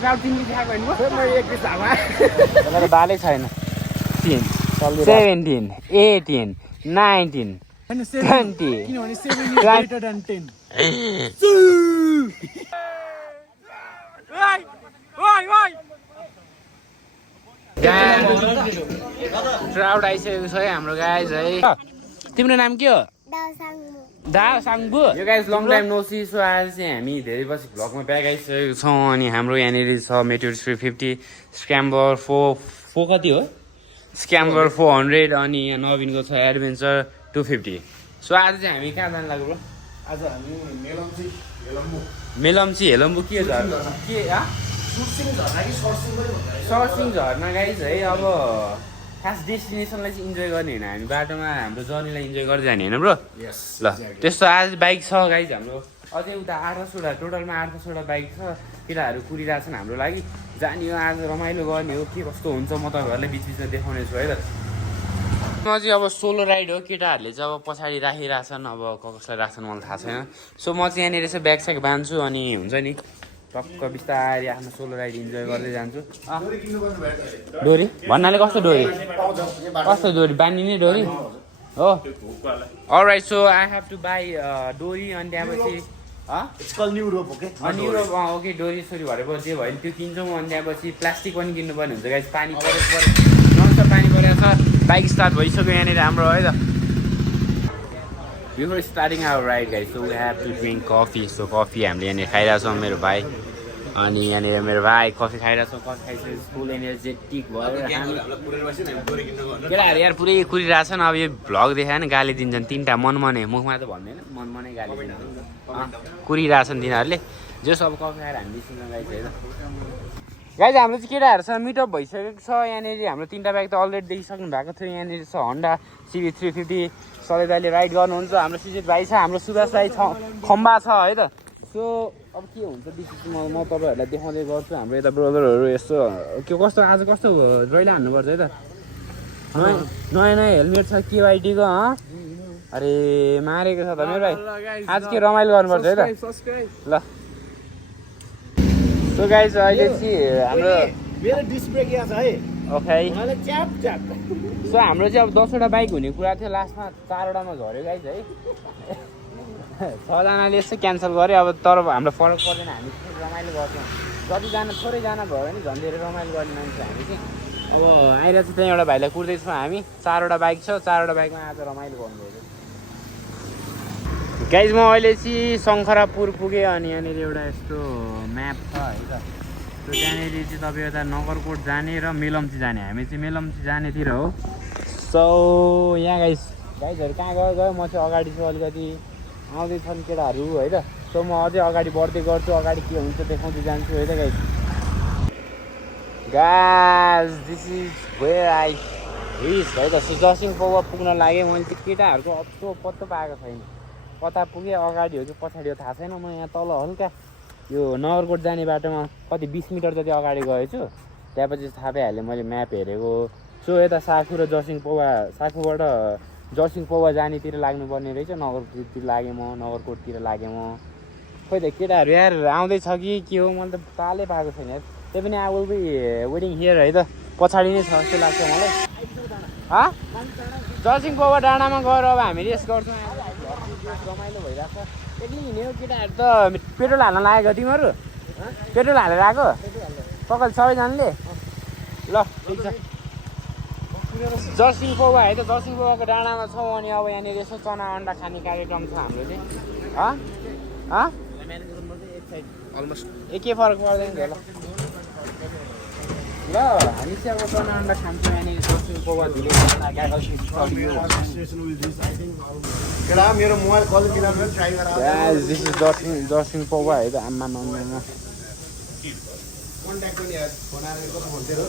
crowd तिमीले खाएको होइन मैले एक पिस हावा त्यसलाई त बालै छैन 10 17 18 19 20 किनभने 7 is greater than 10 क्राउड आइसकेको छ है हाम्रो गाइज है तिम्रो नाम के हो दाव साङबु यो guys long time no see so आज चाहिँ हामी धेरै पछि भ्लगमा ब्याक आइसकेको छौँ अनि हाम्रो यहाँनिर छ मेट्योर 350 स्क्याम्बर 4 कति हो स्क्याम्बर 400 अनि यहाँ नवीनको छ एडभेन्चर 250 सो आज चाहिँ हामी कहाँ जानु लाग्यो ब्रो आज हामी मेलम्ची हेलम्बु के झर्ना के सर्सिङ झर्ना गाइज है अब खास डेस्टिनेसनलाई चाहिँ इन्जोय गर्ने होइन हामी बाटोमा हाम्रो जर्नीलाई इन्जोय गर्दै जाने होइन ब्रो ल त्यस्तो आज बाइक छ गाइज हाम्रो अझै उता 8-10वटा टोटलमा 8-10वटा बाइक छ केटाहरू कुरिरहेको छन् हाम्रो लागि जाने हो आज रमाइलो गर्ने हो के कस्तो हुन्छ म तपाईँहरूलाई बिचबिचमा देखाउने छु है त म चाहिँ अब सोलो राइड हो केटाहरूले चाहिँ अब पछाडि राखिरहेछन् अब कसलाई राख्छन् मलाई थाहा छैन सो म चाहिँ यहाँनिर चाहिँ ब्याग स्याग बाँध्छु अनि हुन्छ नि टक्क बिस्तारै आफ्नो सोलो राइड इन्जोय गर्दै जान्छु डोरी भन्नाले कस्तो डोरी बानिने डोरी हो alright so I have to buy डोरी अनि त्यहाँपछि ओके डोरी सोरी भएर जे भयो त्यो किन्छौँ अनि त्यहाँपछि प्लास्टिक पनि किन्नुपर्ने हुन्छ गाइस पानी परेको ननस्टप पानी परेको छ बाइक स्टार्ट भइसक्यो यहाँनिर हाम्रो है त before starting our ride guys so we have to drink coffee so coffee हामीले यहाँनिर खाइरहेछौँ मेरो भाइ अनि यहाँनिर मेरो भाइ कफी खाइरहेछौँ कफी खाइसकेपछि फुल एनर्जेटिक भयो केटाहरू यार पुरै कुरिरहेछन् अब यो भ्लग देखायो नि गाली दिन्छन् 3टा मनमने मुखमा त भन्दैन मनमनै गाली दिन्छन् कुरिरहेछन् तिनीहरूले जो सब कफी खाएर हामी निस्किन गाइज हाम्रो चाहिँ केटाहरूसँग मिटअप भइसकेको छ यहाँनिर हाम्रो 3टा बाइक त अलरेडी देखिसक्नु भएको थियो यहाँनिर छ होन्डा सिभी 350 सधैँ दाइले राइड गर्नुहुन्छ हाम्रो सुजित भाइ छ हाम्रो सुभाष भाइ छ खम्बा छ है त सो अब के हुन्छ विशेष म तपाईँहरूलाई देखाउँदै गर्छु हाम्रो यता ब्रदरहरू यस्तो के कस्तो आज कस्तो रैला हान्नुपर्छ है त नयाँ हेलमेट छ केवाइटीको अरे मारेको छ त मेरो भाइ आज के रमाइलो गर्नुपर्छ है त ल सो गाइज अहिले चाहिँ हाम्रो मेरो डिस्क ब्रेक यहाँ छ है ओके च्याप सो हाम्रो चाहिँ अब 10वटा बाइक हुने कुरा थियो लास्टमा 4वटामा झऱ्यो गाइज है 6जनाले यसो क्यान्सल गऱ्यो अब तर हाम्रो फरक पर्दैन हामी रमाइलो गर्छौँ जतिजना थोरैजना भयो भने झन् धेरै रमाइलो गर्ने मान्छे हामी चाहिँ अब आइरहेको चाहिँ त्यहाँ एउटा भाइलाई कुर्दैछौँ हामी 4वटा बाइक छ 4वटा बाइकमा आज रमाइलो गर्नुभयो गाइज म अहिले चाहिँ शङ्खरापुर पुगेँ अनि यहाँनिर एउटा यस्तो म्याप छ है त सो त्यहाँनिर चाहिँ तपाईँ यता नगरकोट जाने र मेलम्ची जाने हामी चाहिँ मेलम्ची जानेतिर हो सो यहाँ गाइजहरू कहाँ गयो म चाहिँ अगाडि छु अलिकति आउँदैछन् केटाहरू है त सो म अझै अगाडि बढ्दै गर्छु अगाडि के हुन्छ देखाउँदै जान्छु है त guys this is where I reach है त सो जसिङ पौवा पुग्न लागेँ मैले त्यो केटाहरूको अत्तो पत्तो पाएको छैन कता पुगेँ अगाडि हो कि पछाडि हो थाहा छैन म यहाँ तल हल्का यो नगरकोट जाने बाटोमा कति 20 मिटर जति अगाडि गएछु त्यहाँपछि थाहा पाइहालेँ मैले म्याप हेरेको सो यता साखु र जसिङ पौवा साखुबाट जसिङ पौवा जानेतिर लाग्नुपर्ने रहेछ नगरकोटतिर लागेँ म नगरकोटतिर लागेँ म खोइ त केटाहरू यार आउँदैछ कि के हो मैले त तालै पाएको छैन यार त्यही पनि I will be waiting here है त पछाडि नै छ जस्तो लाग्छ मलाई जसिङ पौवा डाँडामा गएर अब हामी रेस गर्छौँ रमाइलो भइरहेको छ एक्लै हिँड्यो केटाहरू त पेट्रोल हाल्न लागेको तिमीहरू पेट्रोल हालेर आएको तपाईँले सबैजनाले ल ठिक छ जसिङ पौवा है त जसिङ पौवाको डाँडामा छौँ अनि अब यहाँनिर यसो चना अन्डा खाने कार्यक्रम छ हाम्रो चाहिँ ए के फरक पर्दैन ल ल हामी चाहिँ अब चना अन्डा खान्छौँ यहाँनिर जसिङ पौवा धुलो मेरो मोबाइल कल किनेर ट्राई गराउ दिस इज जसिङ पौवा है त आम्मा कन्ट्याक्ट पनि फोन आएर कस्तो भन्थ्यो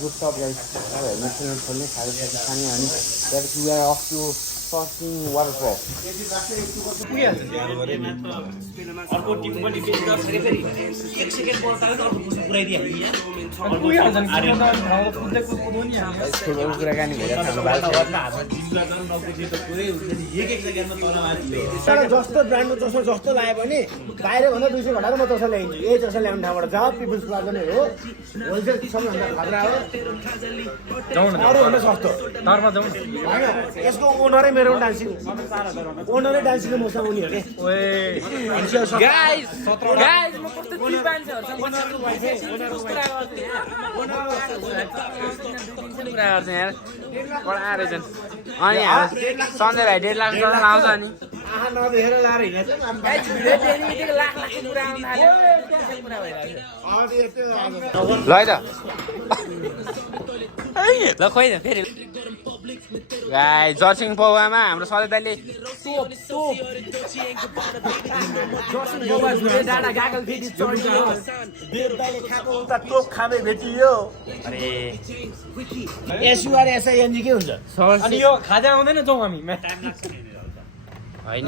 गुड सब गाइस हेर्नु खोल्ने खाने अनि त्यहाँपछि we are off to surfing waterfall अर्को टिम पनि बेच गर्छ फेरि 1 सेकेन्ड पर्छ अर्को पुराइदिहाल्छ कुराकानी भइरहेको जस्तो ब्रान्डको चस्मा जस्तो लाग्यो भने बाहिर भन्दा 200 घटाएर म चस्मा ल्याइदिन्छु यही चस्मा ल्याउनु ठाउँबाट जहाँ पिपुल्स प्लाजा नै हो होलसेल सबैभन्दा खतरा हो अरूभन्दा सस्तो होइन यसको ओनरै मेरो डान्सिङ ओनरै डान्सिङको मसँग उनी हो कि गाइस म कस्तो चिज मान्छेहरुसँग कुरा गर्छ यार कडा रहेछन् अनि सञ्जय भाइ 1.5 लाख डलर आउँछ नि आहा नदेखेर लाएर हिँडेछ ल है त ल खोइ त फेरि गाई जर्सिङ पौवामा हाम्रो सधैँ दाइले टोप खाँदै भेटियो अरे एसयुआर एसआइएनजी के हुन्छ अनि यो खाजा आउँदैन जाउँ हामी होइन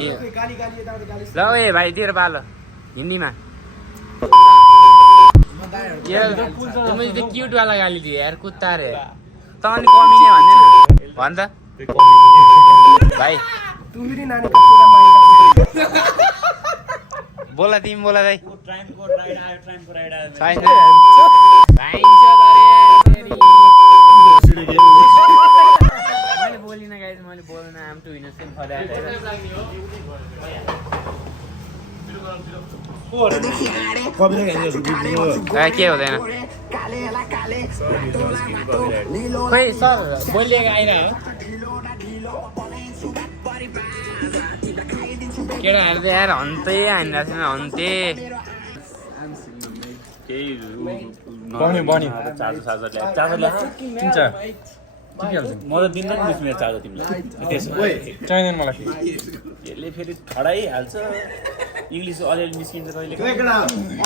ल ए भाइ तेरो पालो हिन्दीमा मैले त्यो क्युटवाला गाली दिएँ यार कुत्ता रे त अनि कमिने भन्दैन भन् त भाइ बोला तिमी बोला दाइ छैन मैले बोलिनँ गाइस मैले बोल्न आम टु इनोसेन्ट फर द्याट के हुँदैन खोइ सर बोलिएको आइरह्यो केटाहरू त यार हन्ते हानिरहेको छैन हन्ते म त दिन्न नि मेरो चार्जर तिमीलाई चाहिँदैन मलाई यसले फेरि ठडाइहाल्छ इङ्ग्लिस अलिअलि निस्किन्छ कहिले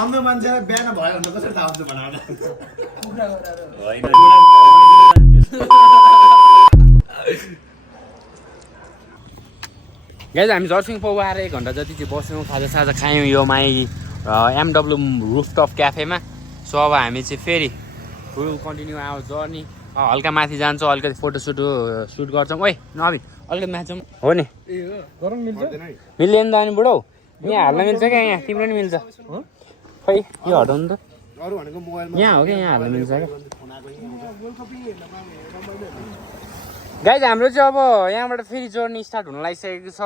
अन्ध मान्छेलाई बिहान भयो भने कसरी थाहा हुन्छ भन होइन गाइज हामी जर्सिङ पौवा आएर 1 घन्टा जति चाहिँ बस्यौँ खाजासाजा खायौँ यो माई एमडब्लु रुफटप क्याफेमा सो अब हामी चाहिँ फेरि फुल कन्टिन्यू आवर जर्नी हल्का माथि जान्छौँ अलिकति फोटोसुट गर्छौँ ओइ नबिन अलिकति माथि जाउँ हो नि मिल्दैन त अनि बुढो यहाँ हाल्न मिल्छ क्या यहाँ तिम्रो नि मिल्छ खै यो हटाउनु त यहाँ हो क्या यहाँ हाल्न मिल्छ क्या गाइज हाम्रो चाहिँ अब यहाँबाट फेरि जर्नी स्टार्ट हुन लागिसकेको छ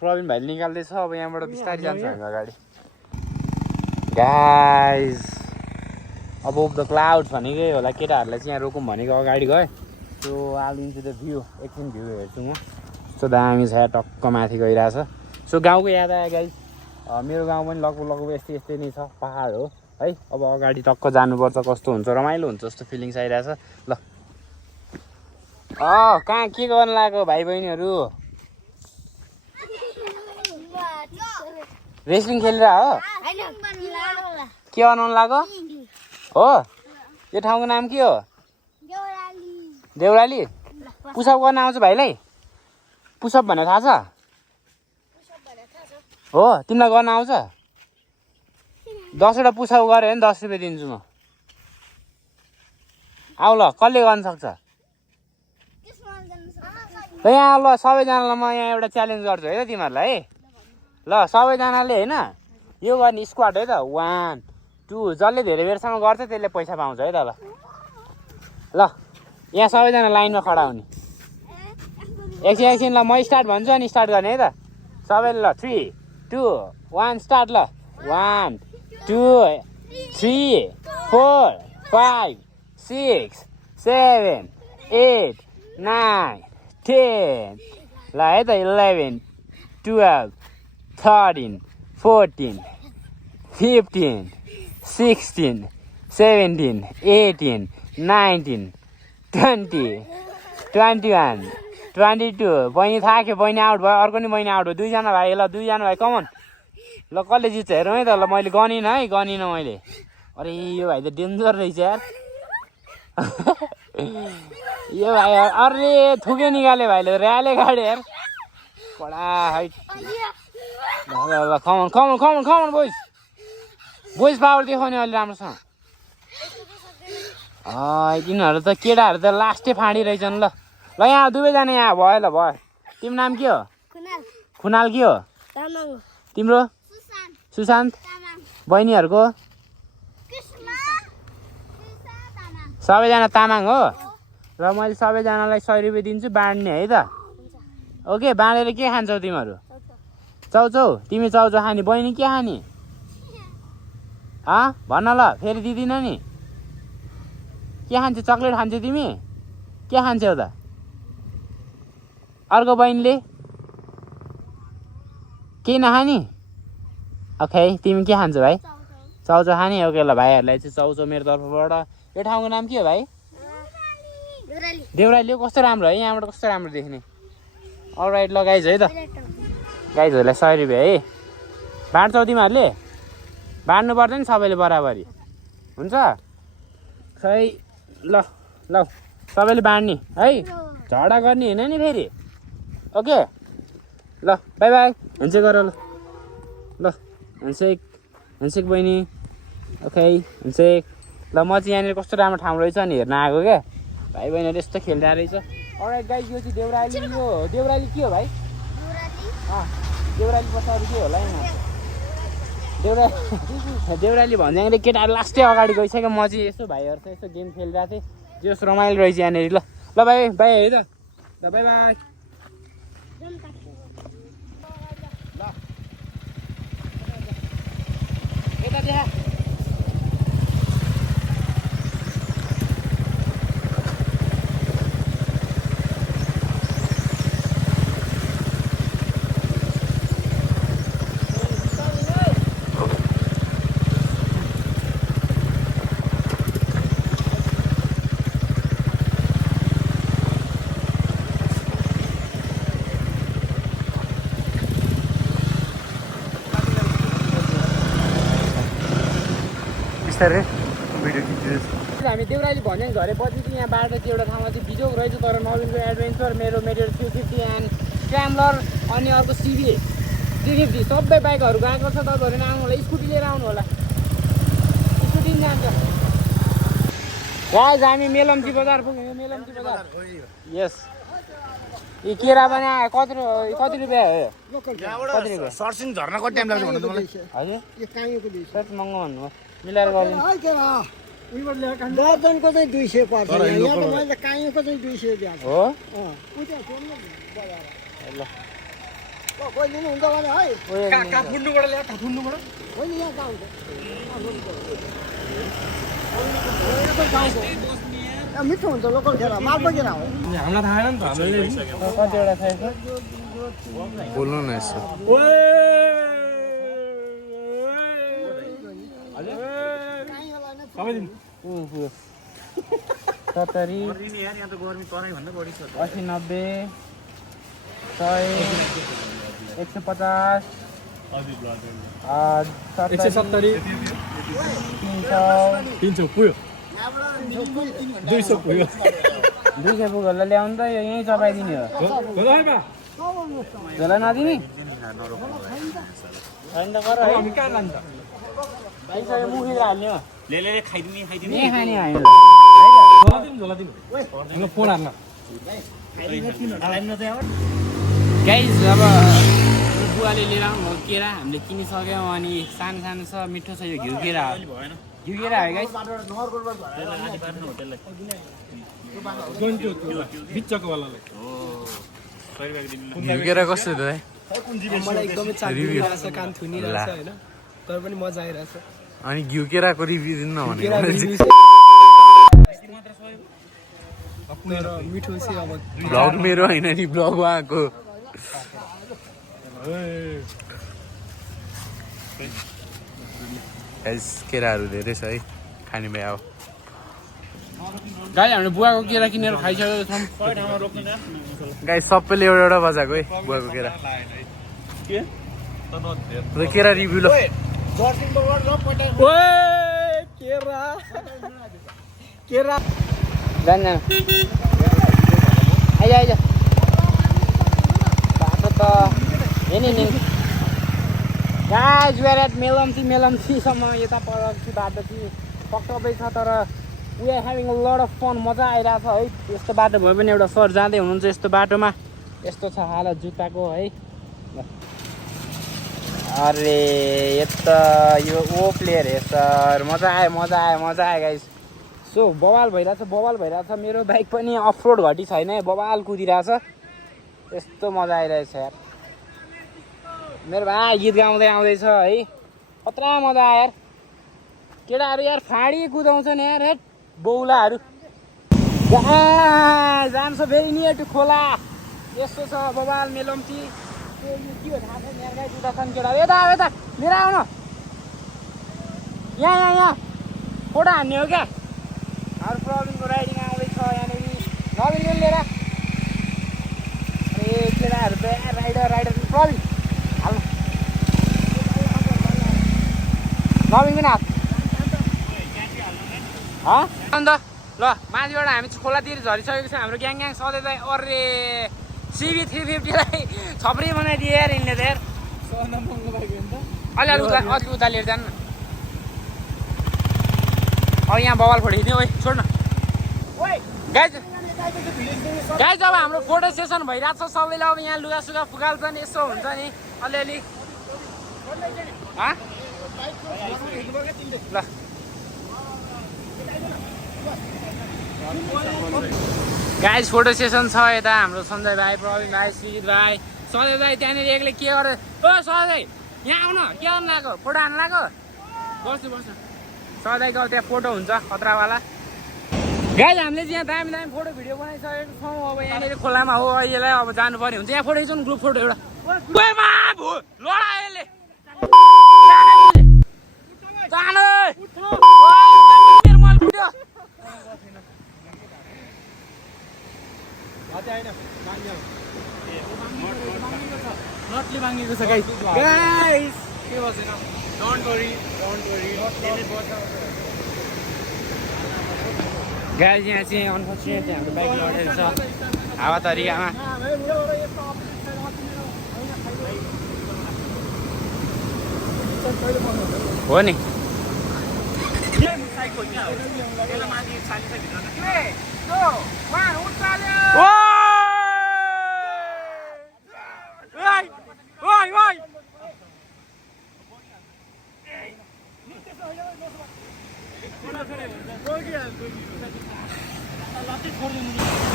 प्रवीण भाइले निकाल्दैछ अब यहाँबाट बिस्तारै जान्छ हामी अगाडि गाइज अब द क्लाउड्स भनेकै होला केटाहरूलाई चाहिँ यहाँ रोकौँ भनेको अगाडि गएँ so all into the view एकछिन भ्यू हेर्छु म सो दामी छ यहाँ टक्क माथि गइरहेछ सो गाउँको याद आयो गाइज मेरो गाउँ पनि लगभग यस्तै नै छ पहाड हो है अब अगाडि टक्क जानुपर्छ कस्तो हुन्छ रमाइलो हुन्छ जस्तो फिलिङ्स आइरहेछ ल कहाँ के गर्नु लाग्यो भाइ बहिनीहरू रेस्लिङ खेलेर हो के बनाउनु लाग्यो हो यो ठाउँको नाम के हो देउराली पुसअप गर्न आउँछ भाइलाई पुसअप भनेर थाहा छ हो तिमीलाई गर्न आउँछ 10 वटा पुसअप गऱ्यो भने 10 रुपियाँ दिन्छु म आऊ ल कसले गर्न सक्छ ल यहाँ ल सबैजनालाई म यहाँ एउटा च्यालेन्ज गर्छु है त तिमीहरूलाई है ल सबैजनाले होइन यो गर्ने स्क्वाड है त 1 2 जसले धेरै बेरसम्म गर्छ त्यसले पैसा पाउँछ है त ल यहाँ सबैजना लाइनमा खडा हुने एकछिन ल म स्टार्ट भन्छु अनि स्टार्ट गर्ने है त सबैले ल 3 2 1 स्टार्ट ल 1 2 3 4 5 6 7 8 9 10 ल है त 11 12 13 14 15 16 17 18 19 20 21 22 बहिनी थाक्यो बहिनी आउट भयो अर्को नि बहिनी आउट भयो 2 जना भाइ ल 2 जना भाइ कमन ल कसले जित्छ हेरौँ है त ल मैले गनिनँ है गनिनँ मैले अरे यो भाइ त डेन्जर रहेछ यार यो भाइ अरे थुके निकाल्यो भाइले र्याले गाड्यो यार कडा हाइट ल कमन बोइज पावर देखाउने अलि राम्रोसँग तिनीहरू त केटाहरू त लास्टै फाँडी रहेछन् ल यहाँ दुवैजना यहाँ भयो ल भयो तिम्रो नाम के हो खुनाल के हो तिम्रो सुशान्त बहिनीहरूको सबैजना तामाङ हो र मैले सबैजनालाई 100 रुपियाँ दिन्छु बाँड्ने है त ओके बाँडेर के खान्छौ तिमीहरू चाउचाउ तिमी चाउचाउ खाने बहिनी के खाने भन ल फेरि दिदिन नि के खान्छौ चक्लेट खान्छौ तिमी के खान्छौ त अर्को बहिनीले केही नखाने ओके तिमी के खान्छौ भाइ चाउचाउ खाने ओके ल भाइहरूलाई चाहिँ चाउचाउ मेरो तर्फबाट यो ठाउँको नाम के हो भाइ देउराली हो कस्तो राम्रो है यहाँबाट कस्तो राम्रो देख्ने अलराइट ल गाइज है त गाइजहरूलाई 100 रुपियाँ है बाँड्छौ तिमीहरूले बाँड्नु पर्छ नि सबैले बराबरी हुन्छ खै ल सबैले बाँड्ने है झगडा गर्ने होइन नि फेरि ओके ल बाई बाई ह्यान्डसेक गर ल ह्यान्डसेक बहिनी ओके ह्यान्डसेक ल म चाहिँ यहाँनिर कस्तो राम्रो ठाउँ रहेछ नि हेर्न आएको क्या भाइ बहिनीहरू यस्तो खेलिरहेको रहेछ अलराइट गाइज यो चाहिँ देउराली यो देउराली के हो भाइ देउराली पछाडि के होला है देउराली भन्ज्याङले केटाहरू लास्टै अगाडि गइसक्यो म चाहिँ यसो भाइहरूसँग यसो गेम खेलिरहेको थिएँ जस रमाइलो रहेछ यहाँनिर ल बाई बाई है त ल बाई बाई यता देखा हामी देउराली भन्ज्याङ झरेपछि चाहिँ यहाँ बाटो चाहिँ एउटा ठाउँमा चाहिँ बिजोग रहेछ तर नवीनको एडभेन्चर मेरो 350 एन्ड स्क्रैम्बलर अनि अर्को सिभी 350 सबै बाइकहरू गएको छ तपाईँहरू नि आउनु होला स्कुटी लिएर आउनु होला स्कुटी नि जान्छ गाइस हामी मेलम्ची बजार पुग्यौँ मेलम्ची बजार यस यो केरा पनि आयो कति रुपियाँ हो कति रुपियाँ सर्सिङ झर्न कति टाइम लाग्छ भन्नु त मलाई हजुर यो काहीँको महँगो भन्नु मिलाएर गरिदिनु दर्जनको चाहिँ 200 पर्छ यहाँ त मैले काहीँको चाहिँ 200 दिएको हो ल कहिले हुन्छ भने है काठमाडौँबाट ल्याएर काठमाडौँबाट होइन यहाँ गाउँछ मिठो हुन्छ लोकल खेर मालको खेर हो हामीलाई थाहा छैन नि त हामीले कतिवटा खाएछ बोल्नु न यसो सबै दिन 70 यहाँ त गर्मी तराई भन्दा बढी छ 80 90 100 150 170 300 पुग्यो 200 पुग्यो 200 पुग्यो ल्याउनु त यो यहीँ चपाइदिने हो झोला नदिने होइन त गर हामी कहाँ लान्छ भाइसँग मुखेर हाल्ने हो ले खाइदिने यहीँ खाने हामी झोला दिनु हाम्रो फोन हाल्न गाइज अब बुवाले लिएर आउनु केरा हामीले किनिसक्यौँ अनि सानो सानो छ मिठो छ यो घिउ केरा हो घिउ केरा हो गाइज बिचको वालालाई घिउ केरा कस्तो थियो है मलाई एकदमै चाखिरहेको छ कान थुनिरहेको छ होइन तर पनि मजा आइरहेको छ अनि घिउ केराको रिभ्यू दिनु न भनेको तर मिठो चाहिँ अब भ्लग मेरो होइन नि भ्लग उहाँको केराहरू धेरै छ है खाने भए अब गाई हामीले बुवाको केरा किनेर खाइसकेको छौँ गाई सबैले एउटा एउटा बजाएको है बुवाको केरा केरा रिभ्यू ल केरा जान आइज आइज बाटो त त हेर्ने गाइज वी आर एट मेलम्चीसम्म यता पर बाटो चाहिँ पक्कै छ तर we are having a lot of fun मजा आइरहेछ है यस्तो बाटो भए पनि एउटा सर जाँदै हुनुहुन्छ यस्तो बाटोमा यस्तो छ हालत जुत्ताको है अरे यता यो ओ प्लेयर हे सर मजा आयो गाइज सो बवाल भइरहेछ मेरो बाइक पनि अफरोड घटी छैन है बवाल कुदिरहेछ यस्तो मजा आइरहेछ यार मेरो भाइ गीत गाउँदै आउँदैछ है कत्रा मजा आयो यार केटाहरू यार फाडी कुदाउँछन् यार हेट बौलाहरू जान्छ फेरि नियर टु खोला यस्तो छ बवाल मेलम्ची के हो थाहा छैन यार गाई जुत्ता छन् केटाहरू यता लिएर आउन यहाँ फोटो हान्ने हो क्या हाम्रो प्रवीणको राइडिङ आउँदैछ यहाँनिर नवीन लिएर अरे केटाहरू त राइडर प्रवीण हाल्नु नवीन पनि हात अन्त ल माथिबाट हामी खोलातिर झरिसकेको छ हाम्रो ग्याङ सधैँ अरे सिबी 350लाई छप्री बनाइदिए यार यिनले त यार अलि उता लिएर जानु अब यहाँ बवाल फोडिदियो ओइ छोड्न गाइज अब हाम्रो फोटो सेसन भइरहेको छ सबैले अब यहाँ लुगासुगा फुकाल्छन् यसो हुन्छ नि अलिअलि ल गाइज फोटो सेसन छ यता हाम्रो सञ्जय भाइ प्रवीण भाइ सुजित भाइ सधैँ भाइ त्यहाँनिर एक्लै के गरे ओ सधैँ यहाँ आउन के गर्नु लाग्यो फोटो हान्नु लाग्यो बस्नु सधैँको त्यहाँ फोटो हुन्छ खतरावाला गाइज हामीले चाहिँ यहाँ दामी फोटो भिडियो बनाइसकेको छौँ अब यहाँनिर खोलामा हो अहिलेलाई अब जानुपर्ने हुन्छ यहाँ फोटो खिच्नु ग्रुप फोटो एउटा नटले भाङ्गेको छ गाइस के बसेन डोन्ट वरी गाइस यहाँ चाहिँ अनफर्चुनेटली हाम्रो बाइक लडेको छ हावा तरिकामा हो नि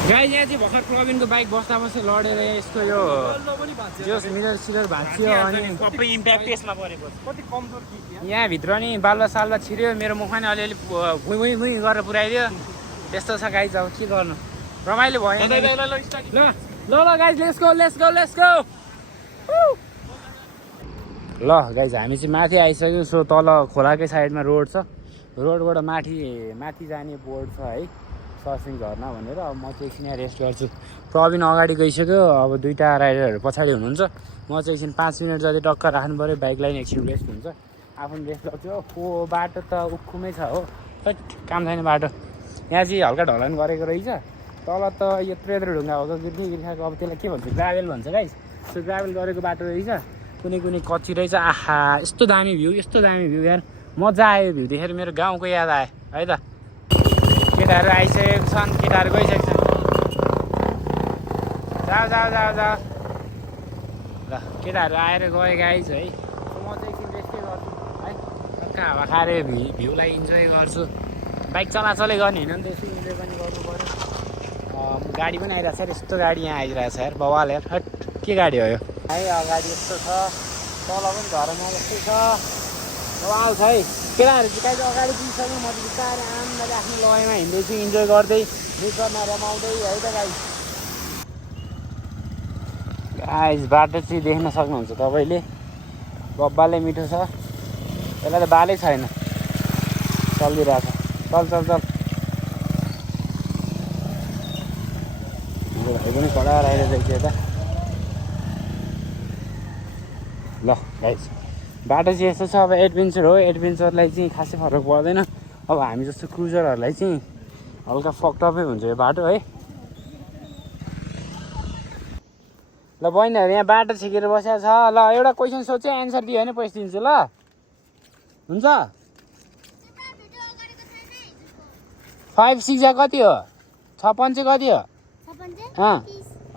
गाइस यहाँ चाहिँ भर्खर प्रवीणको बाइक बस्दा लडेर यसको यो मिरर भाँचियो अनि यहाँभित्र नि बालुवा छिर्यो मेरो मुखमा नि अलिअलि भुइँ गरेर पुऱ्याइदियो त्यस्तो छ गाइस अब के गर्नु रमाइलो भयो ल गाइस लेट्स गो ल गाइस हामी चाहिँ माथि आइसक्यौँ सो तल खोलाकै साइडमा रोड छ रोडबाट माथि जाने बोर्ड छ है सर्फिङ झर्ना भनेर अब म चाहिँ एकछिन यहाँ रेस्ट गर्छु प्रवीण अगाडि गइसक्यो अब दुईवटा राइडरहरू पछाडि हुनुहुन्छ म चाहिँ एकछिन 5 मिनट जति टक्क राख्नु पऱ्यो बाइकलाई एकछिन रेस्ट हुन्छ आफ्नो रेस्ट गर्छु हो बाटो त उक्खुमै छ हो काम छैन बाटो यहाँ चाहिँ हल्का ढलान गरेको रहेछ तल त यत्रो ढुङ्गा हो गिर्खाको अब त्यसलाई के भन्छ ग्राभेल भन्छ गाइस त्यो ग्राभेल गरेको बाटो रहेछ कुनै कच्ची रहेछ आहा यस्तो दामी भ्यू यार मजा आयो भ्यू देखेर मेरो गाउँको याद आयो है त केटाहरू आइसकेको छन् केटाहरू गइसकेको छन् जाऊ ल केटाहरू आएर गए गाइस है म चाहिँ एकछिन रेस्टै गर्छु है हल्का हावा खाएर भ्यूलाई इन्जोय गर्छु बाइक चलाचलै गर्ने होइन नि त यसो इन्जोय पनि गर्नु पऱ्यो गाडी पनि आइरहेको छ यस्तो गाडी यहाँ आइरहेको छ यार बवाल यार हट के गाडी हो यो है अगाडि यस्तो छ तल पनि झरना जस्तै छ बवाल छ है केटाहरू चाहिँ गाइस अगाडि पुगिसक्यो म चाहिँ बिस्तारै आरामले आफ्नो लयमा हिँड्दैछु इन्जोय गर्दै मिटरमा रमाउँदै है त गाइस बाटो चाहिँ देख्न सक्नुहुन्छ तपाईँले बब्बाले मिठो छ यसलाई त बालै छैन चलिरहेछ चल भाइ पनि कडा आइरहेको यता ल गाइस बाटो चाहिँ यस्तो छ अब एडभेन्चर हो एडभेन्चरलाई चाहिँ खासै फरक पर्दैन अब हामी जस्तो क्रुजरहरूलाई चाहिँ हल्का फकटपै हुन्छ यो बाटो है ल बहिनीहरू यहाँ बाटो छिकेर बसेको छ ल एउटा क्वेसन सोध्छु एन्सर दियो भने पैसा दिन्छु ल हुन्छ 5 6 कति हो 6 5 कति हो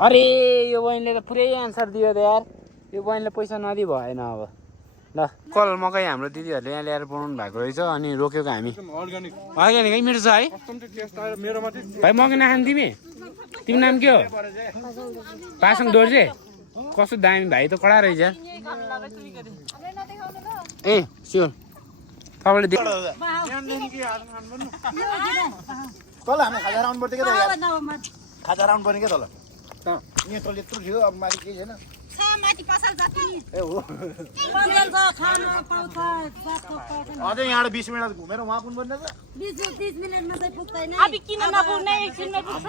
अरे यो बहिनीले त पुरै एन्सर दियो त यार यो बहिनीले पैसा नदिई भएन अब ल कल मकै हाम्रो दिदीहरूले यहाँ ल्याएर बनाउनु भएको रहेछ अनि रोकेको हामी अर्ग्यानिक है मिठो छ है भाइ मकै नखानु तिमी नाम के हो पासाङ दोर्जे कस्तो दामी भाइ त कडा रहेछ ए स्योर तपाईँले तल हामी खाजा राउन्ड पर्छ के त खाजा राउन्ड पर्ने के तल यहाँ तल यत्रो थियो अब माथि केही छैन ए हो अझै यहाँबाट 20 मिनट घुमेर वहाँ पुग्नु पर्ने छ 20-30 मिनेटमा चाहिँ पुग्दैन अब किन नपुग्ने एकछिनमा पुग्छ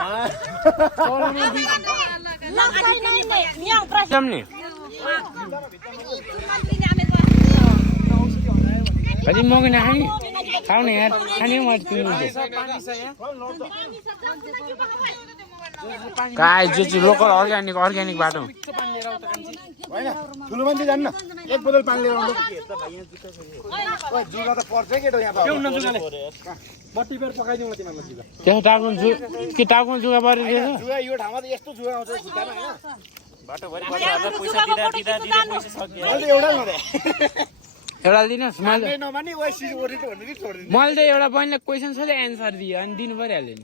भाइ मकै नखाने खाऊ न यार खाने म गाई जो चाहिँ लोकल अर्ग्यानिक बाटो होइन ठुलो मान्छे जान्न एक बोतल पानी लिएर आउनु जुगा त पर्छ केटो यहाँ त्यसो टाउको जुगा परेको जुगा यो ठाउँमा त यस्तो जुगा आउँछ खुट्टामा होइन बाटोभरि पैसा दिँदा पैसा सक्यो एउटा नदे एउटा दिनुहोस् मैले नमानी ओइ सिज ओरि त भन्नु कि छोड्दिनु मैले त एउटा बहिनीले क्वेसन सोधे एन्सर दियो अनि दिनु परिहाल्यो नि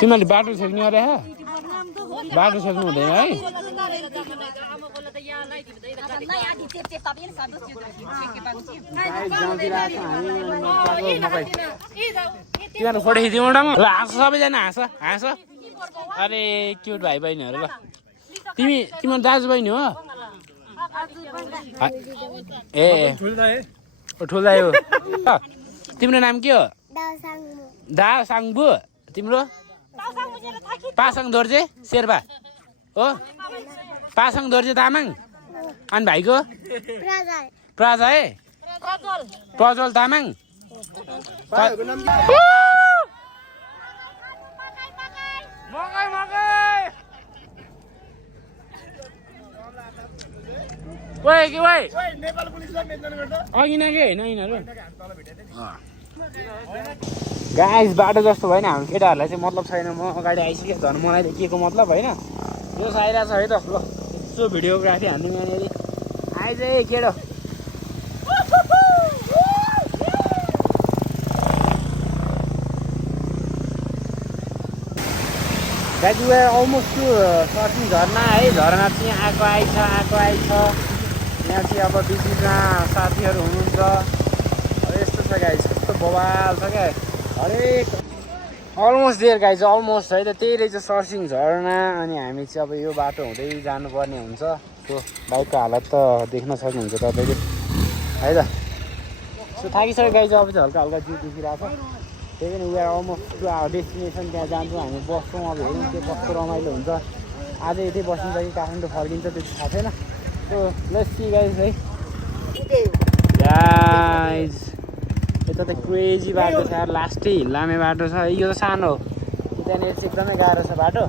तिमीहरूले बाटो छोड्नु अरे बाटो छोड्नु हुँदैन है तिमीहरू फोटो खिच्यौँ एउटामा ल हाँस सबैजना हाँस अरे क्युट भाइ बहिनीहरू ल तिम्रो दाजु बहिनी हो ए ठुल्दाई हो तिम्रो नाम के हो दा साङबु तिम्रो पासाङ दोर्जे शेर्पा हो पासाङ दोर्जे तामाङ अनि भाइको प्रजय प्रज्वल तामाङ मकै ओइ के ओइ नेपाल पुलिसलाई मेन्सन गर्दा अघि न के होइन यिनीहरू गाइस बाटो जस्तो भएन हाम्रो केटाहरूलाई चाहिँ मतलब छैन म अगाडि आइसकेँ झन् मलाई त के को मतलब होइन यो आइरहेको छ है त ल यसो भिडियोग्राफी हान्नु यहाँनिर आइज है केटो guys we are almost to surfing झरना है झरना चाहिँ आएको आइछ यहाँ चाहिँ अब बिचमा साथीहरू हुनुहुन्छ अब यस्तो छ गाइस कस्तो बवाल छ क्या हरेक अलमोस्ट देयर गाइस अलमोस्ट है त त्यही रहेछ सर्फिङ झरना अनि हामी चाहिँ अब यो बाटो हुँदै जानुपर्ने हुन्छ त्यो बाइकको हालत त देख्न सक्नुहुन्छ तपाईँले है त सो थाकिसक्यो गाइस अब चाहिँ हल्का जिउ देखिरहेको छ त्यही पनि we are almost to our destination त्यहाँ जान्छौँ हामी बस्छौँ अब हेरौँ त्यो कस्तो रमाइलो हुन्छ आज यतै बसिन्छ कि काठमाडौँ फर्किन्छ त्यो थाहा छैन सो लेट्स सी गाइस है गाइस यता त क्रेजी बाटो छ यार लास्टै हिल्लामे बाटो छ यो त सानो हो त्यहाँनिर चाहिँ एकदमै गाह्रो छ बाटो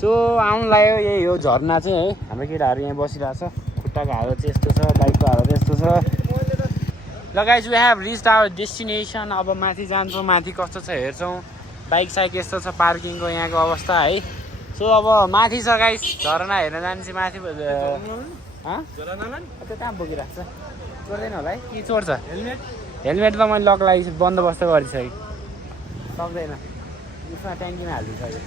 सो आउनु लाग्यो यही हो झरना चाहिँ है हाम्रो केटाहरू यहाँ बसिरहेको छ खुट्टाको हालत चाहिँ यस्तो छ बाइकको हालत यस्तो छ ल guys we have reached our destination अब माथि जान्छौँ माथि कस्तो छ हेर्छौँ बाइक साइक यस्तो छ पार्किङको यहाँको अवस्था है सो अब माथि छ गाइस झरना हेर्न जाने चाहिँ माथि त्यो कहाँ बोकिरहेको छ चोर्दैन होला है के चोर्छ हेलमेट त मैले लक लागि बन्दोबस्त गरिसकेँ सक्दैन उसमा ट्याङ्कीमा हालिदिइसक्यो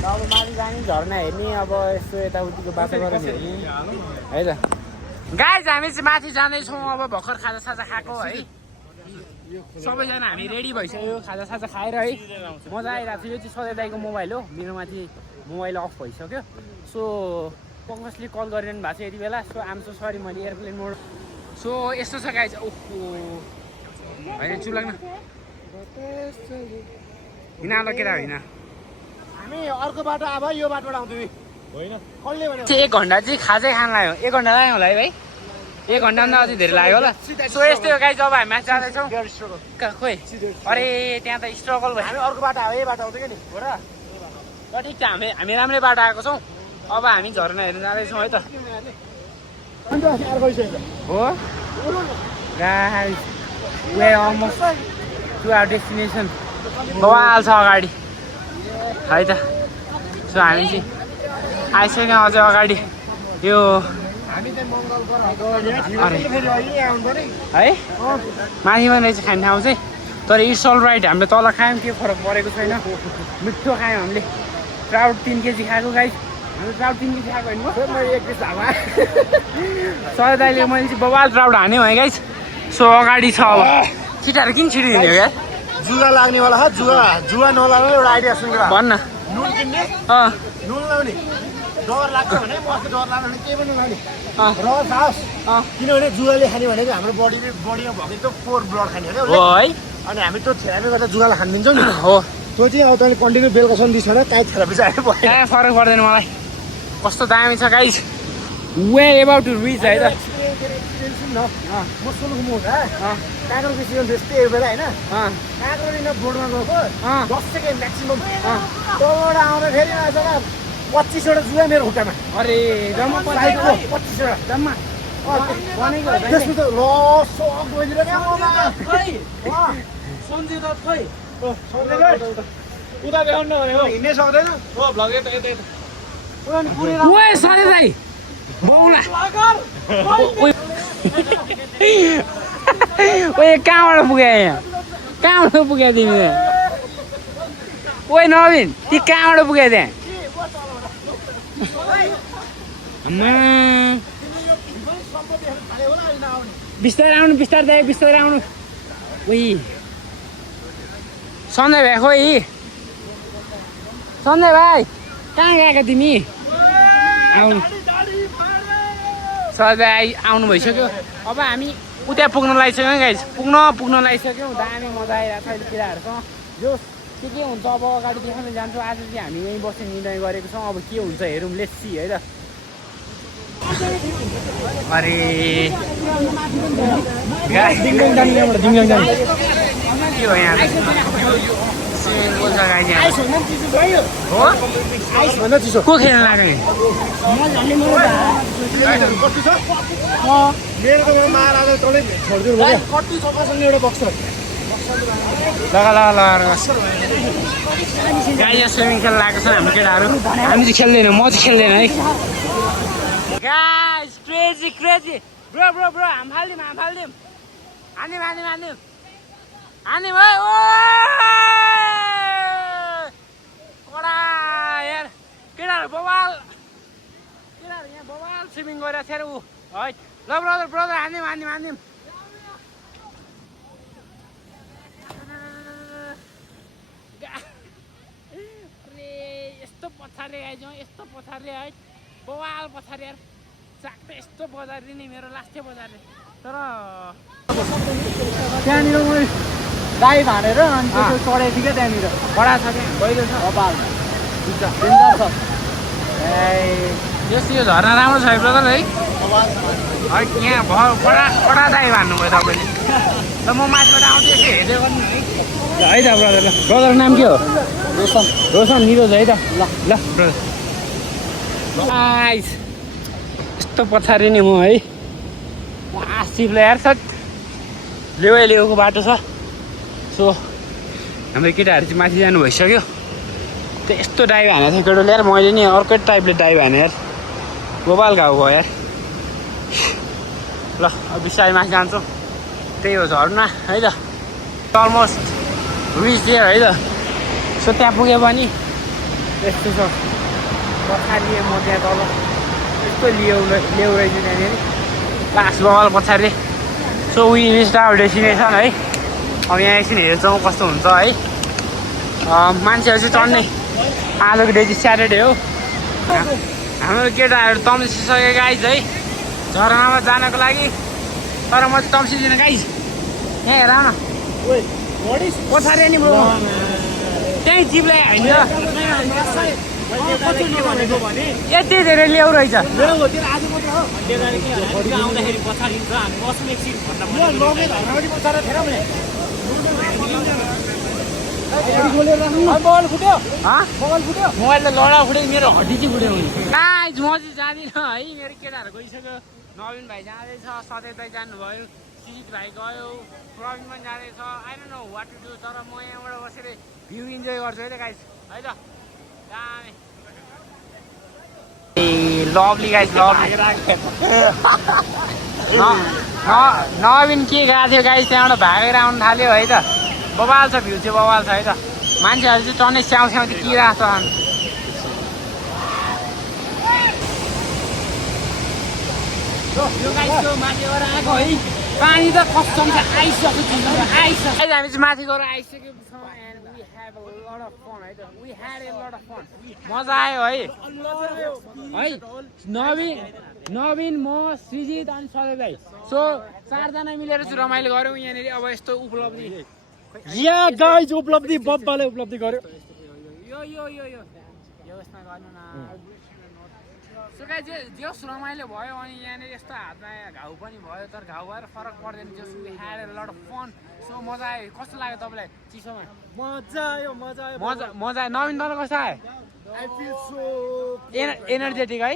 ल अब माथि जाने झरना हेर्ने अब यस्तो यताउतिको वातावरण हेर्ने है त गाइस हामी चाहिँ माथि जाँदैछौँ अब भर्खर खाजासाजा खाएको है सबैजना हामी रेडी भइसक्यो खाजासाजा खाएर है मजा आइरहेको थियो यो चाहिँ सधैँ दाइको मोबाइल हो मेरो माथि मोबाइल अफ भइसक्यो सो पङ्कजले कल गरिरहनु भएको छ यति बेला सो आम सो सरी मैले एयरप्लेन मोड सो यस्तो छ गाइस ओहो होइन चुलाग्न हिँड आउँदा केटा होइन हामी अर्को बाटो अब यो बाटोबाट आउँथ्यौँ होइन कसले भन्यो 1 घन्टा चाहिँ खाजै खान लाग्यो 1 घन्टा लाग्यो होला है भाइ 1 घन्टाभन्दा अझै धेरै लाग्यो होला सो यस्तै हो गाइज अब हामी माथि जाँदैछौँ खोइ अरे त्यहाँ त स्ट्रगल भयो हामी अर्को बाटो आयो यही बाटो आउँछ क्या नि हो र ल ठिक छ हामी राम्रै बाटो आएको छौँ अब हामी झरना हेर्नु जाँदैछौँ है त हो guys we are almost to our destination बवाल छ अगाडि है त सो हामी चाहिँ आइसक्यौँ अझै अगाडि यो है माथिमा रहेछ खाने ठाउँ चाहिँ तर इट्स अल राइट हामीले तल खायौँ के फरक परेको छैन मिठो खायौँ हामीले ट्राउट 3 केजी खाएको गाई हामीले ट्राउट 3 केजी खाएको होइन सय दाइले मैले चाहिँ बबाल ट्राउट हान्यो है गाइस सो अगाडि छ अब छिटाहरू किन छिटिदिने हो क्या जुवा लाग्नेवाला छ जुवा नलाग्ने एउटा आइडिया सुनेर भन्न नुन किन्ने नुन लाउने डर लाग्छ भने मस्तो डर लाग्यो भने केही पनि नलाउने र खास किनभने जुवाले खाने भनेको हाम्रो बडीमा भएको 4 ब्लड खाने हो हो है अनि हामी त्यो थेरापी गर्दा जुवालाई खानिदिन्छौँ नि हो त्यो चाहिँ अब तैँले कन्टिन्यू बेलुकासम्म दिन्छ भने त्यही थेरापी चाहिँ आयो कहाँ फरक पर्दैन मलाई कस्तो दामी छ guys we about to reach है त म सुनको मुख काँक्रोको सिजन त्यस्तै एक बेला होइन काँक्रो लिन बोर्डमा गएको 10 सेकेन्ड म्याक्सिमम् तलबाट आउँदाखेरि 25वटा जुवा मेरो खुट्टामा अरे जम्मा 25वटा जम्मा त्यसमा त ल सक गइदिएर उता देखाउनु भनेको हिँड्नै सक्दैन ओए सरे दाइ बौला ओए कहाँबाट पुग्यो यहाँ कहाँबाट पुग्यो तिमी ओए नवीन ती कहाँबाट पुग्यो त्यहाँ बिस्तारै आउनु बिस्तारै आउनु उही सन्जय भाइ खोइ सन्जय भाइ कहाँ गएका तिमी आउनु सधैँ आउनु भइसक्यो अब हामी उता पुग्न लागिसक्यौँ गाइस पुग्न लागिसक्यौँ दामी मजा आइरहेको छ अहिले केटाहरूसँग जो के हुन्छ अब अगाडि देखाउन जान्छौँ आज चाहिँ हामी यहीँ बस्ने निर्णय गरेको छौँ अब के हुन्छ हेरौँ लेट्स सी है त अरे के हो यहाँ स्विमिङ पुल छ गाइस यहाँ हो को खेल्न लाग्यो मेरो त महाराजा तलै छोडिदिनु भयो कति चक्कासँग एउटा बक्स लगा गाइस स्विमिङ खेल्न लागेको छ हाम्रो केटाहरू हामी चाहिँ खेल्दैनौँ म चाहिँ खेल्दैन है गाइस क्रेजी ब्रो हाम फाल्दिउँ हान्दिउँ है ओ कडा यार केटाहरू बवाल यहाँ बवाल स्विमिङ गरेर थियो ऊ है ल ब्रदर हान्दिउँ यस्तो पछाडि आइजाउँ यस्तो पछाडि है बवाल पछाडि यार चाक्टे यस्तो बजारले नि मेरो लास्टै बजारले तर त्यहाँनिर मैले दाई हानेर अनि त्यो चढाइ थियो क्या त्यहाँनिर कडा छ त्यहाँ कहिले छ कपाल यो झरना राम्रो छ है ब्रदर है यहाँ कडा दाइ भन्नुभयो तपाईँले ल म माथिबाट आउँछु यसो हेर्दै गर्नु है त ब्रदर ल ब्रदरको नाम के हो रोशन निरोज है त ल ब्रदर आइस यस्तो पछाडि नि म है आसिफलाई यार सट लेउको बाटो छ सो हाम्रो केटाहरू चाहिँ माथि जानु भइसक्यो त्यो यस्तो डाइभ हानेको थियो केटोले यार मैले नि अर्कै टाइपले डाइभ हाने यार गोबाल घाउ भयो यार ल अब बिस्तारै माथि जान्छौँ त्यही हो झर्ना है त अलमोस्ट रिच दिएर है त सो त्यहाँ पुग्यो भने यस्तो छ पछाडि म त्यहाँ तल यस्तो लेउ रहेछ त्यहाँनिर लास्ट बवाल पछाडि so we reach our destination है अब यहाँ एकछिन हेर्छौँ कस्तो हुन्छ है मान्छेहरू चाहिँ चढ्ने आजको डे चाहिँ स्याटरडे हो हाम्रो केटाहरू तम्सिसक्यो गाइज है झरनामा जानको लागि तर म चाहिँ तम्सिदिनँ गाइज यहाँ हेर न पछाडि नि ब्रो त्यहीँ जिपलाई होइन के भनेको भने यति धेरै ल्याउ रहेछ मेरो हो त्यो आज मात्र हो अन्त्यजाले के भने आउँदाखेरि पछाडि हुन्छ हामी बस्छौँ एकछिन भन्दा यो लगे धर्मटी पछाडा फेर मैले मोबाइल फुट्यो मोबाइल फुट्यो मोबाइल त लडा फुट्यो मेरो हड्डी चाहिँ फुट्यो गाइस म चाहिँ जाँदिनँ है मेरो केटाहरू गइसक्यो नवीन भाइ जाँदैछ सतेज भाइ जानुभयो सुजित भाइ गयो प्रवीण पनि जाँदैछ I don't know what to do तर म यहाँबाट बसेर भ्यू इन्जोय गर्छु है त गाइस है त दामी लभली गाइस लभली नवीन के गएको थियो गाइस त्यहाँबाट भागेर आउनु थाल्यो है त बबाल छ भ्यू चाहिँ बबाल छ है त मान्छेहरू चाहिँ टन्नै स्याउ स्याउ किराएको छ यो गाइसको माथि गएर आएको है पानी त कस्तो छ आइसक्यो हामी चाहिँ माथि गएर आइसकेको छौँ and we have a lot of fun है त we had a lot of fun मजा आयो है नवीन म सृजित अनि सधैँ भाइ सो चारजना मिलेर चाहिँ रमाइलो गऱ्यौँ यहाँनिर अब यस्तो उपलब्धि यहाँ गाइज उपलब्धि बब्बाले उपलब्धि गर्यो यो व्यवस्था गर्नु न सो गाइस जस रमाइलो भयो अनि यहाँनिर यस्तो हातमा घाउ पनि भयो तर घाउ भएर फरक पर्दैन जस we had a lot of fun so मजा आयो कस्तो लाग्यो तपाईँलाई चिसोमा मजा आयो मजा आयो नवीन तर कस्तो आयो आई फिल सो एनर्जेटिक है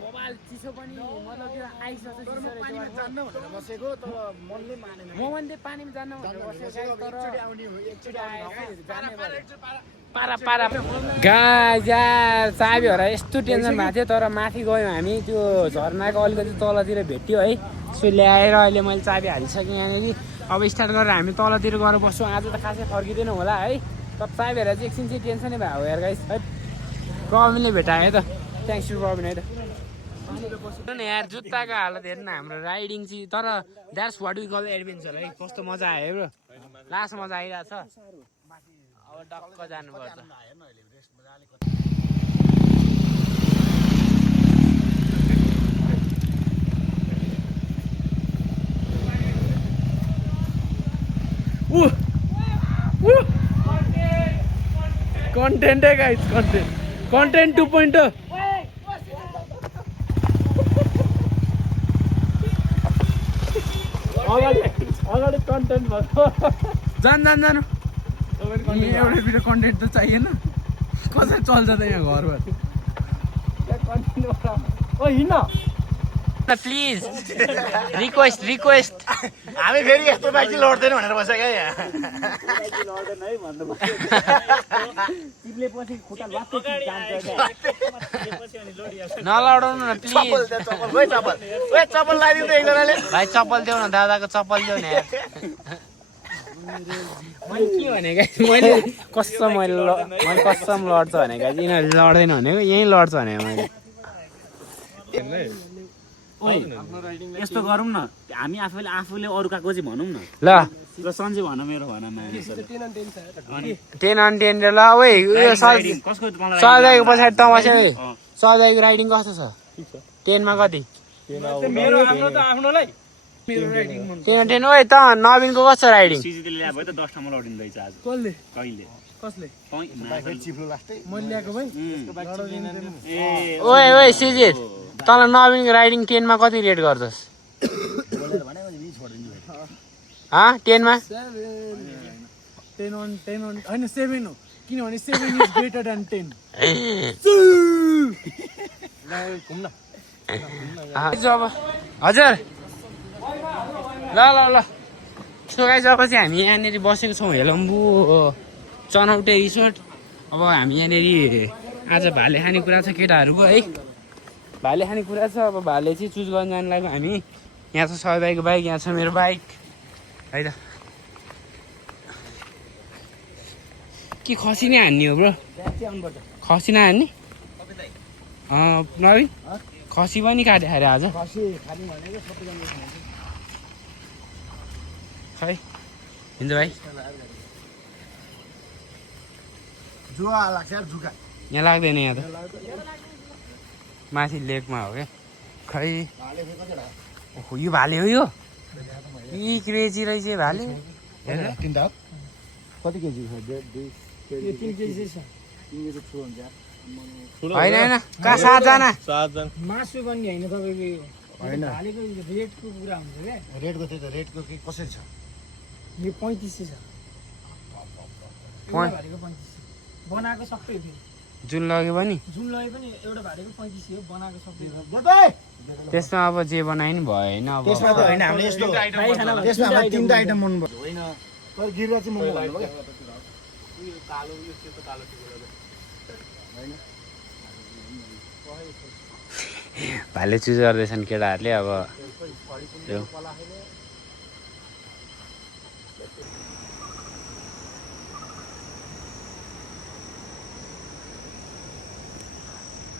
मोबाइल चिसो पनि मतलब त्यो आइस जस्तो चिसो रहेछ जान्न भनेर बसेको तर मनले मानेन म पनि पानीमा जान्न भनेर बसेको तर आउने हो एकचोटि पारा गाइस यार चाबीहरू यस्तो टेन्सन भएको थियो तर माथि गयौँ हामी त्यो झर्नाको अलिकति तलतिर भेट्यो है सो ल्याएर अहिले मैले चाबी हालिसकेँ यहाँनिर अब स्टार्ट गरेर हामी तलतिर गएर बस्छौँ आज त खासै फर्किँदैन होला है तर चाबीहरू चाहिँ एकछिन चाहिँ टेन्सनै भयो यार गाइस है प्रवीणले भेटायो है त थ्याङ्क्स टु प्रवीण है त यार जुत्ताको हालत हेर्नु हाम्रो राइडिङ चाहिँ तर that's what we call adventure है कस्तो मजा आयो ब्रो लास्ट मजा आइरहेको छ अब डक्क जानुपर्छ कन्टेन्ट है गाइज कन्टेन्ट 2.0 अगाडि कन्टेन्ट भयो जानु एउटा भिडियो कन्टेन्ट त चाहिएन कसरी चल्छ त यहाँ घरबाट ओ हिँड प्लिज रिक्वेस्ट हामी फेरि यस्तो बाइक चाहिँ लड्दैन भनेर बसेको क्या यहाँ नलडाउनु न प्लिज चप्पल लगाइदिनु त एकजनाले भाइ चप्पल देऊ न दादाको चप्पल देऊ न यार मैले के भनेको मैले कसम लड्छ भनेको यिनीहरूले लड्दैन भनेको यहीँ लड्छ भनेको मैले यस्तो गरौँ न हामी आफूले अरूकाको चाहिँ भनौँ न ल र सन्जय भन मेरो भन 10 on 10 ल ओइ उयो सधैँको पछाडि तमासा सधैँको राइडिङ कस्तो छ 10 मा कति मेरो हाम्रो त आफ्नोलाई 10 on 10 ओइ त नवीनको कस्तो राइडिङ सिजिले ल्याए भयो त 10 ठाउँमा लडिँदैछ आज कसले कहिले कसले चिप्लो लास्टै मैले ल्याएको भाइ ओइ सिजित तल नवीनको राइडिङ 10 मा कति रेट गर्छस् 10 मा 10 on होइन 7 हो किनभने 7 इज ग्रेटर देन 10 जब हजुर ल सो गाइस अब चाहिँ हामी यहाँनिर बसेको छौँ हेलम्बु चनौटे रिसोर्ट अब हामी यहाँनिर आज भाले खाने कुरा छ केटाहरूको है भाले खाने कुरा छ अब भाले चाहिँ चुज गर्न जानु लाग्यो हामी यहाँ छ सधैँको बाइक यहाँ छ मेरो बाइक है त के खसी नै हान्ने हो ब्रो खसी नहान्ने नवीन खसी पनि काट्यो अरे आज खै हिन्दू भाइ जुवा लाग्छ यार जुका यहाँ लाग्दैन यहाँ त माथि लेकमा हो क्या खै ओहो यो भाले हो यो यी क्रेजी रहेछ भाले कति केजी छ 3 केजी छ 3 केजी छु हुन्छ होइन होइन कहाँ 7 जना मासु पनि होइन तपाईँको यो होइन हालेको रेटको कुरा हुन्छ क्या रेटको त्यही त रेटको के कसरी छ यो 3500 छ एउटा भालेको 3500 बनाएको सबै फेरि जुन लग्यो भने जुन लगे पनि एउटा भालेको 3500 हो बनाएको सबै त्यसमा अब जे बनाए नि भयो होइन अब त्यसमा त होइन हामीले यस्तो त्यसमा हाम्रो तीनटा आइटम मन पर्छ होइन तर गिरा चाहिँ मोमो भन्नु क्या भाले चुज गर्दैछन् केटाहरूले अब yo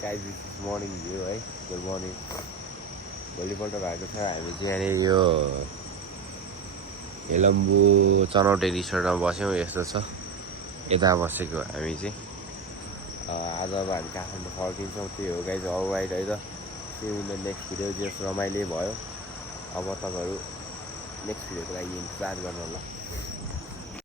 guys this is morning view है गुड मर्निङ भोलिपल्ट भएको छ हामी चाहिँ यहाँनिर यो हेलम्बु चनौटे रिसोर्टमा बस्यौँ यस्तो छ यता बसेको हामी चाहिँ आज अब हामी काठमाडौँ फर्किन्छौँ त्यही हो गाइस अलराइट है त त्यो नेक्स्ट भिडियो जस रमाइलो भयो अब तपाईँहरू नेक्स्ट भिडियोको लागि इन्तजार गर्नु होला